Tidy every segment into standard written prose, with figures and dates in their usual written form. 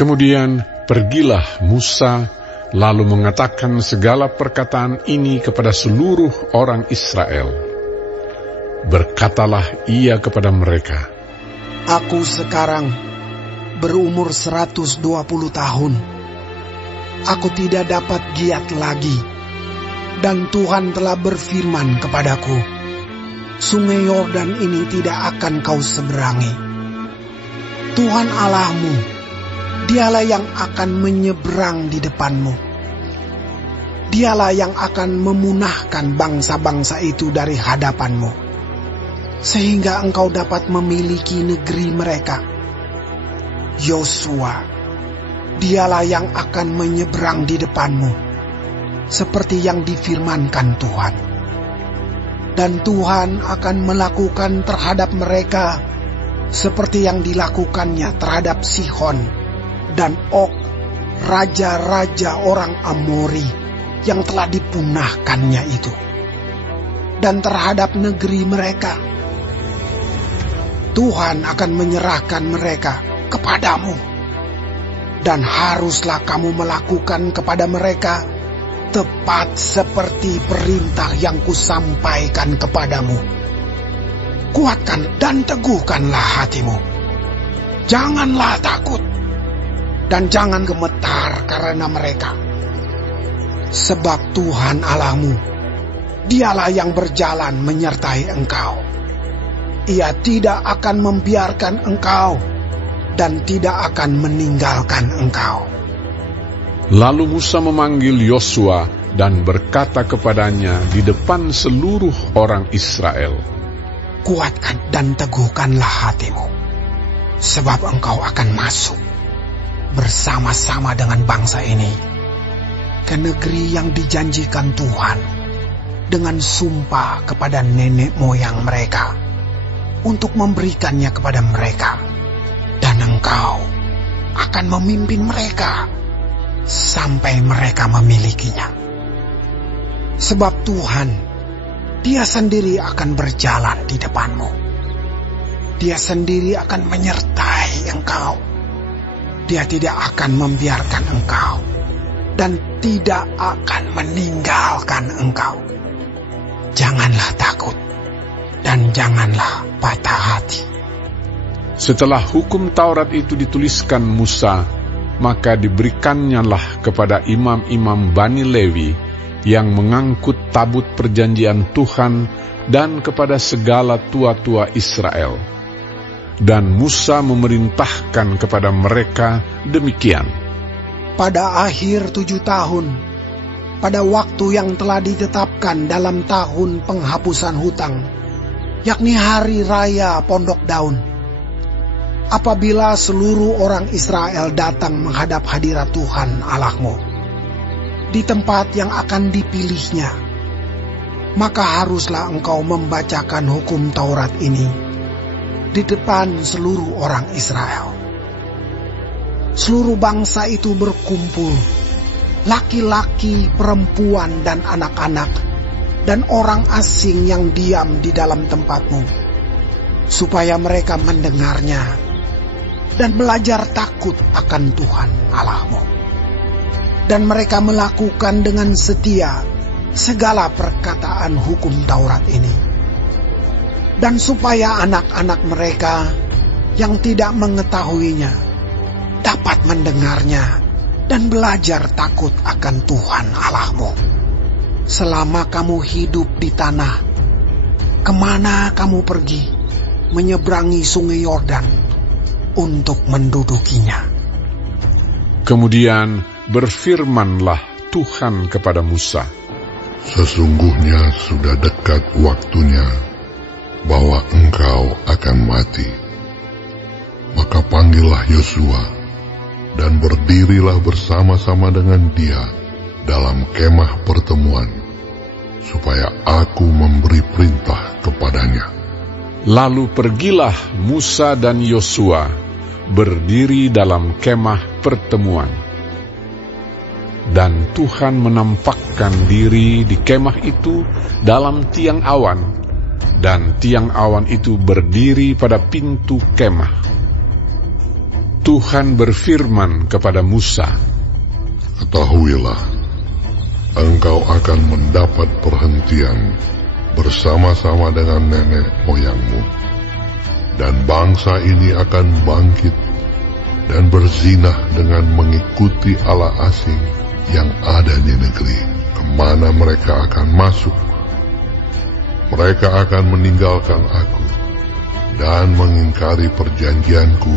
Kemudian pergilah Musa, lalu mengatakan segala perkataan ini kepada seluruh orang Israel. Berkatalah ia kepada mereka, Aku sekarang berumur 120 tahun. Aku tidak dapat giat lagi. Dan Tuhan telah berfirman kepadaku, Sungai Yordan ini tidak akan kau seberangi. Tuhan Allahmu, Dialah yang akan menyeberang di depanmu. Dialah yang akan memunahkan bangsa-bangsa itu dari hadapanmu, sehingga engkau dapat memiliki negeri mereka. Yosua, Dialah yang akan menyeberang di depanmu, seperti yang difirmankan Tuhan. Dan Tuhan akan melakukan terhadap mereka seperti yang dilakukannya terhadap Sihon dan Og, raja-raja orang Amori yang telah dipunahkannya itu, dan terhadap negeri mereka. Tuhan akan menyerahkan mereka kepadamu, dan haruslah kamu melakukan kepada mereka tepat seperti perintah yang kusampaikan kepadamu. Kuatkan dan teguhkanlah hatimu. Janganlah takut, dan jangan gemetar karena mereka. Sebab Tuhan Allahmu, Dialah yang berjalan menyertai engkau. Ia tidak akan membiarkan engkau, dan tidak akan meninggalkan engkau. Lalu Musa memanggil Yosua dan berkata kepadanya di depan seluruh orang Israel, Kuatkan dan teguhkanlah hatimu, sebab engkau akan masuk bersama-sama dengan bangsa ini ke negeri yang dijanjikan Tuhan dengan sumpah kepada nenek moyang mereka untuk memberikannya kepada mereka, dan engkau akan memimpin mereka sampai mereka memilikinya. Sebab Tuhan, Dia sendiri akan berjalan di depanmu. Dia sendiri akan menyertai engkau. Dia tidak akan membiarkan engkau, dan tidak akan meninggalkan engkau. Janganlah takut, dan janganlah patah hati. Setelah hukum Taurat itu dituliskan Musa, maka diberikannya kepada imam-imam Bani Lewi yang mengangkut tabut perjanjian Tuhan dan kepada segala tua-tua Israel. Dan Musa memerintahkan kepada mereka demikian. Pada akhir 7 tahun, pada waktu yang telah ditetapkan dalam tahun penghapusan hutang, yakni hari raya Pondok Daun, apabila seluruh orang Israel datang menghadap hadirat Tuhan Allahmu di tempat yang akan dipilihnya, maka haruslah engkau membacakan hukum Taurat ini di depan seluruh orang Israel. Seluruh bangsa itu berkumpul, laki-laki, perempuan, dan anak-anak, dan orang asing yang diam di dalam tempatmu, supaya mereka mendengarnya dan belajar takut akan Tuhan Allahmu. Dan mereka melakukan dengan setia segala perkataan hukum Taurat ini. Dan supaya anak-anak mereka yang tidak mengetahuinya dapat mendengarnya dan belajar takut akan Tuhan Allahmu. Selama kamu hidup di tanah, kemana kamu pergi, menyeberangi sungai Yordan untuk mendudukinya. Kemudian berfirmanlah Tuhan kepada Musa, Sesungguhnya sudah dekat waktunya bahwa engkau akan mati. Maka panggillah Yosua dan berdirilah bersama-sama dengan dia dalam kemah pertemuan, supaya aku memberi perintah kepadanya. Lalu pergilah Musa dan Yosua berdiri dalam kemah pertemuan. Dan Tuhan menampakkan diri di kemah itu dalam tiang awan, dan tiang awan itu berdiri pada pintu kemah. Tuhan berfirman kepada Musa, "Ketahuilah, engkau akan mendapat perhentian bersama-sama dengan nenek moyangmu, dan bangsa ini akan bangkit dan berzinah dengan mengikuti Allah asing yang ada di negeri kemana mereka akan masuk. Mereka akan meninggalkan aku dan mengingkari perjanjianku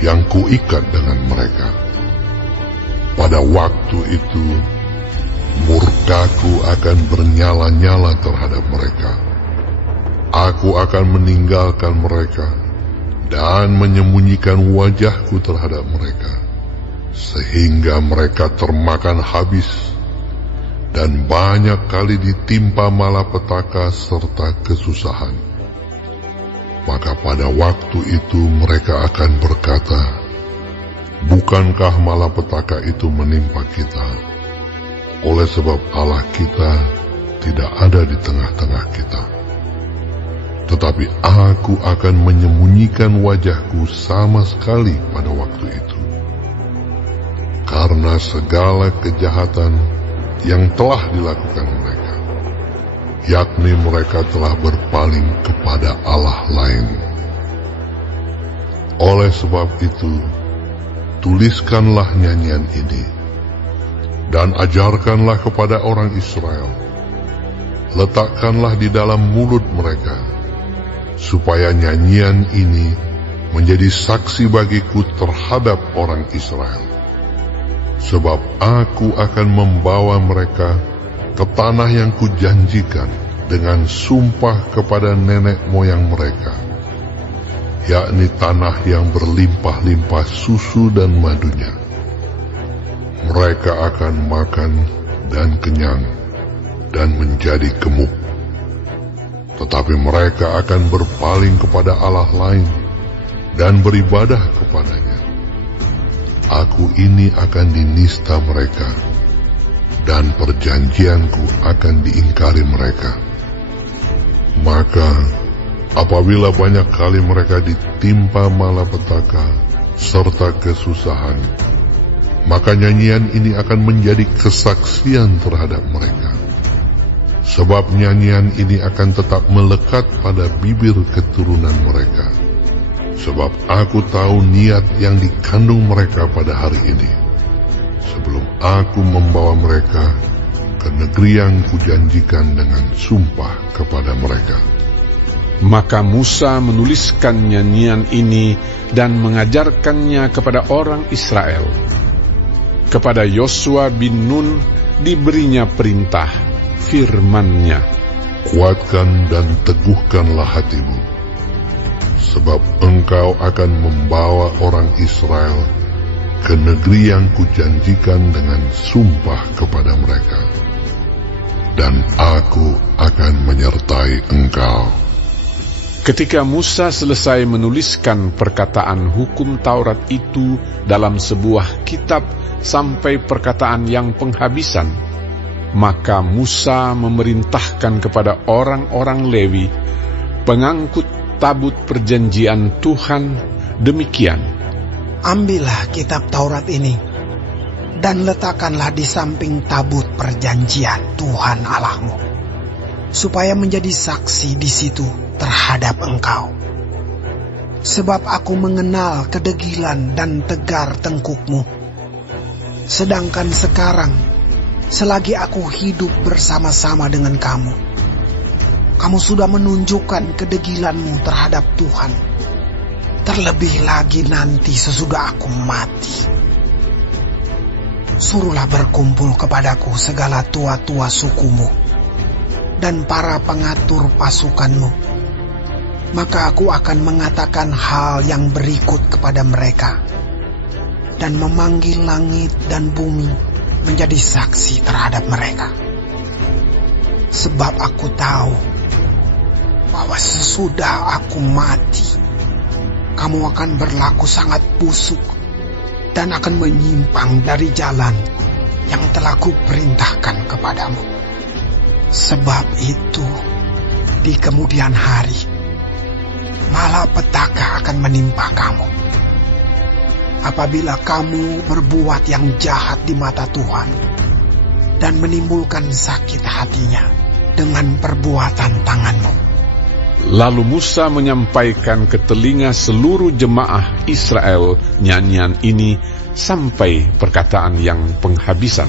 yang kuikat dengan mereka. Pada waktu itu, murkaku akan bernyala-nyala terhadap mereka. Aku akan meninggalkan mereka dan menyembunyikan wajahku terhadap mereka, sehingga mereka termakan habis dan banyak kali ditimpa malapetaka serta kesusahan. Maka pada waktu itu mereka akan berkata, bukankah malapetaka itu menimpa kita? Oleh sebab Allah kita tidak ada di tengah-tengah kita. Tetapi aku akan menyembunyikan wajahku sama sekali pada waktu itu. Karena segala kejahatan yang telah dilakukan mereka, yakni mereka telah berpaling kepada Allah lain. Oleh sebab itu, tuliskanlah nyanyian ini, dan ajarkanlah kepada orang Israel. Letakkanlah di dalam mulut mereka, supaya nyanyian ini menjadi saksi bagiku terhadap orang Israel. Sebab aku akan membawa mereka ke tanah yang kujanjikan dengan sumpah kepada nenek moyang mereka, yakni tanah yang berlimpah-limpah susu dan madunya. Mereka akan makan dan kenyang dan menjadi gemuk. Tetapi mereka akan berpaling kepada Allah lain dan beribadah kepadanya. Aku ini akan dinista mereka, dan perjanjianku akan diingkari mereka. Maka apabila banyak kali mereka ditimpa malapetaka serta kesusahan, maka nyanyian ini akan menjadi kesaksian terhadap mereka. Sebab nyanyian ini akan tetap melekat pada bibir keturunan mereka. Sebab aku tahu niat yang dikandung mereka pada hari ini, sebelum aku membawa mereka ke negeri yang kujanjikan dengan sumpah kepada mereka." Maka Musa menuliskan nyanyian ini dan mengajarkannya kepada orang Israel. Kepada Yosua bin Nun diberinya perintah, firman-Nya, "Kuatkan dan teguhkanlah hatimu, sebab engkau akan membawa orang Israel ke negeri yang kujanjikan dengan sumpah kepada mereka, dan aku akan menyertai engkau." Ketika Musa selesai menuliskan perkataan hukum Taurat itu dalam sebuah kitab sampai perkataan yang penghabisan, maka Musa memerintahkan kepada orang-orang Lewi, pengangkut tabut perjanjian Tuhan, demikian, "Ambillah kitab Taurat ini, dan letakkanlah di samping tabut perjanjian Tuhan Allahmu, supaya menjadi saksi di situ terhadap engkau. Sebab aku mengenal kedegilan dan tegar tengkukmu. Sedangkan sekarang, selagi aku hidup bersama-sama dengan kamu, kamu sudah menunjukkan kedegilanmu terhadap Tuhan. Terlebih lagi nanti sesudah aku mati. Suruhlah berkumpul kepadaku segala tua-tua sukumu dan para pengatur pasukanmu. Maka aku akan mengatakan hal yang berikut kepada mereka, dan memanggil langit dan bumi menjadi saksi terhadap mereka. Sebab aku tahu bahwa sesudah aku mati, kamu akan berlaku sangat busuk dan akan menyimpang dari jalan yang telah kuperintahkan kepadamu. Sebab itu, di kemudian hari, malapetaka akan menimpa kamu. apabila kamu berbuat yang jahat di mata Tuhan dan menimbulkan sakit hatinya dengan perbuatan tanganmu. Lalu Musa menyampaikan ke telinga seluruh jemaah Israel nyanyian ini sampai perkataan yang penghabisan.